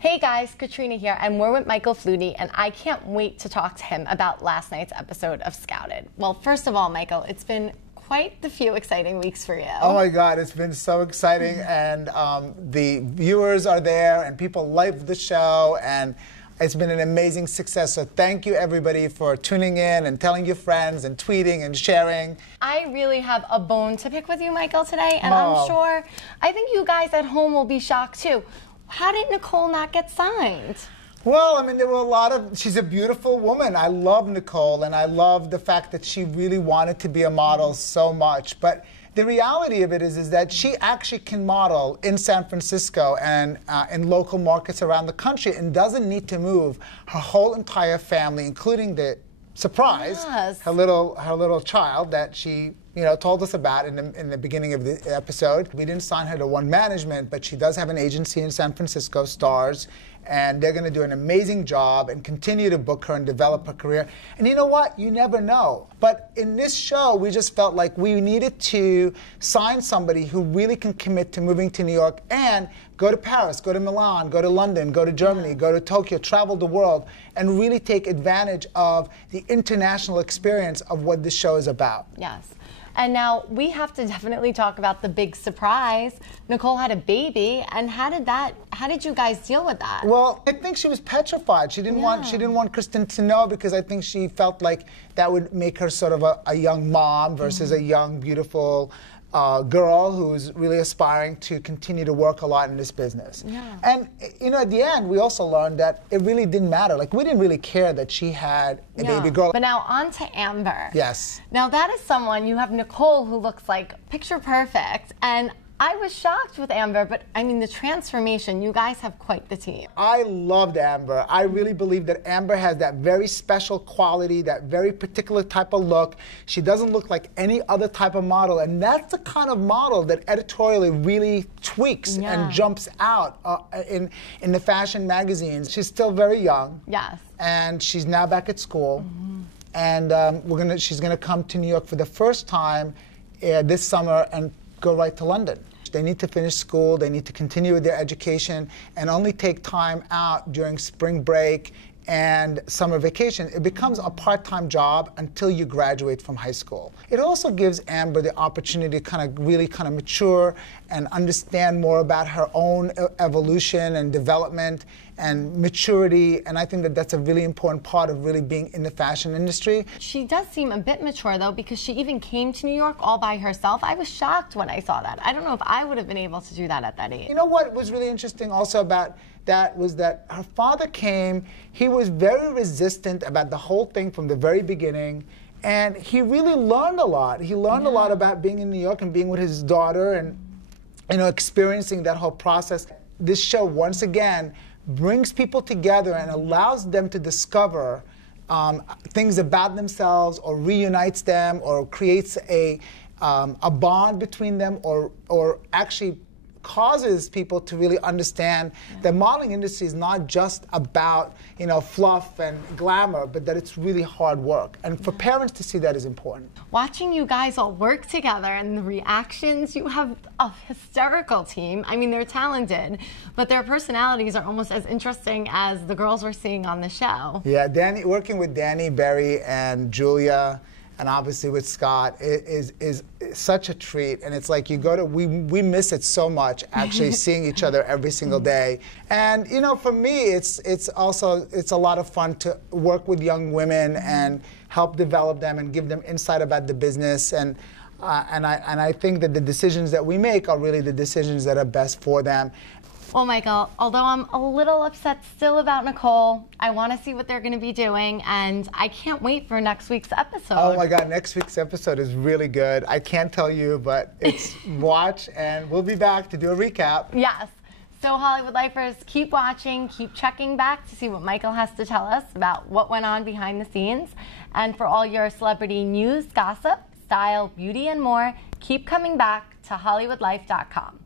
Hey guys, Katrina here, and we're with Michael Flutie, and I can't wait to talk to him about last night's episode of Scouted. Well, first of all, Michael, it's been quite the few exciting weeks for you. Oh my God, it's been so exciting, and the viewers are there, and people love the show, and it's been an amazing success. So thank you everybody for tuning in and telling your friends and tweeting and sharing. I really have a bone to pick with you, Michael, today, and I think you guys at home will be shocked too. How did Nicole not get signed? Well, I mean, there were she's a beautiful woman. I love Nicole, and I love the fact that she really wanted to be a model so much. But the reality of it is that she actually can model in San Francisco and in local markets around the country and doesn't need to move her whole entire family, including the surprise, her little child that she told us about in the beginning of the episode. We didn't sign her to One Management, but she does have an agency in San Francisco, Stars, and they're going to do an amazing job and continue to book her and develop her career. And you know what? You never know. But in this show, we just felt like we needed to sign somebody who really can commit to moving to New York and go to Paris, go to Milan, go to London, go to Germany, go to Tokyo, travel the world, and really take advantage of the international experience of what this show is about. Yes. And now we have to definitely talk about the big surprise. Nicole had a baby, and how did you guys deal with that? Well, I think she was petrified. She didn't want Kristen to know, because I think she felt like that would make her sort of a young mom versus a young, beautiful girl who's really aspiring to continue to work a lot in this business. Yeah. And at the end, we also learned that it really didn't matter. Like, we didn't really care that she had a baby girl. But now on to Amber. Yes. Now that is someone, you have Nicole who looks like picture perfect, and I was shocked with Amber, but I mean the transformation, you guys have quite the team. I loved Amber. I really believe that Amber has that very special quality, that very particular type of look. She doesn't look like any other type of model, and that's the kind of model that editorially really tweaks and jumps out in the fashion magazines. She's still very young. Yes. And she's now back at school. And she's gonna come to New York for the first time this summer and go right to London. They need to finish school, they need to continue with their education, and only take time out during spring break and summer vacation. It becomes a part-time job until you graduate from high school. It also gives Amber the opportunity to really mature and understand more about her own evolution and development and maturity, and I think that that's a really important part of really being in the fashion industry. She does seem a bit mature though, because she even came to New York all by herself. I was shocked when I saw that. I don't know if I would have been able to do that at that age. You know what was really interesting also about that was that her father came. He was very resistant about the whole thing from the very beginning, and he really learned a lot. He learned a lot about being in New York and being with his daughter and experiencing that whole process. This show, once again, brings people together and allows them to discover things about themselves, or reunites them, or creates a bond between them, or actually causes people to really understand the modeling industry is not just about fluff and glamour, but that it's really hard work. And for parents to see that is important. Watching you guys all work together and the reactions, you have a hysterical team. I mean, they're talented, but their personalities are almost as interesting as the girls we're seeing on the show. Yeah, working with Danny, Barry, and Julia, and obviously with Scott, is such a treat. And it's like we miss it so much, actually seeing each other every single day. And for me, it's a lot of fun to work with young women and help develop them and give them insight about the business. And I think that the decisions that we make are really the decisions that are best for them. Well, Michael, although I'm a little upset still about Nicole, I want to see what they're going to be doing, and I can't wait for next week's episode. Oh my God, next week's episode is really good. I can't tell you, but it's watch, and we'll be back to do a recap. Yes. So Hollywood Lifers, keep watching, keep checking back to see what Michael has to tell us about what went on behind the scenes. And for all your celebrity news, gossip, style, beauty, and more, keep coming back to HollywoodLife.com.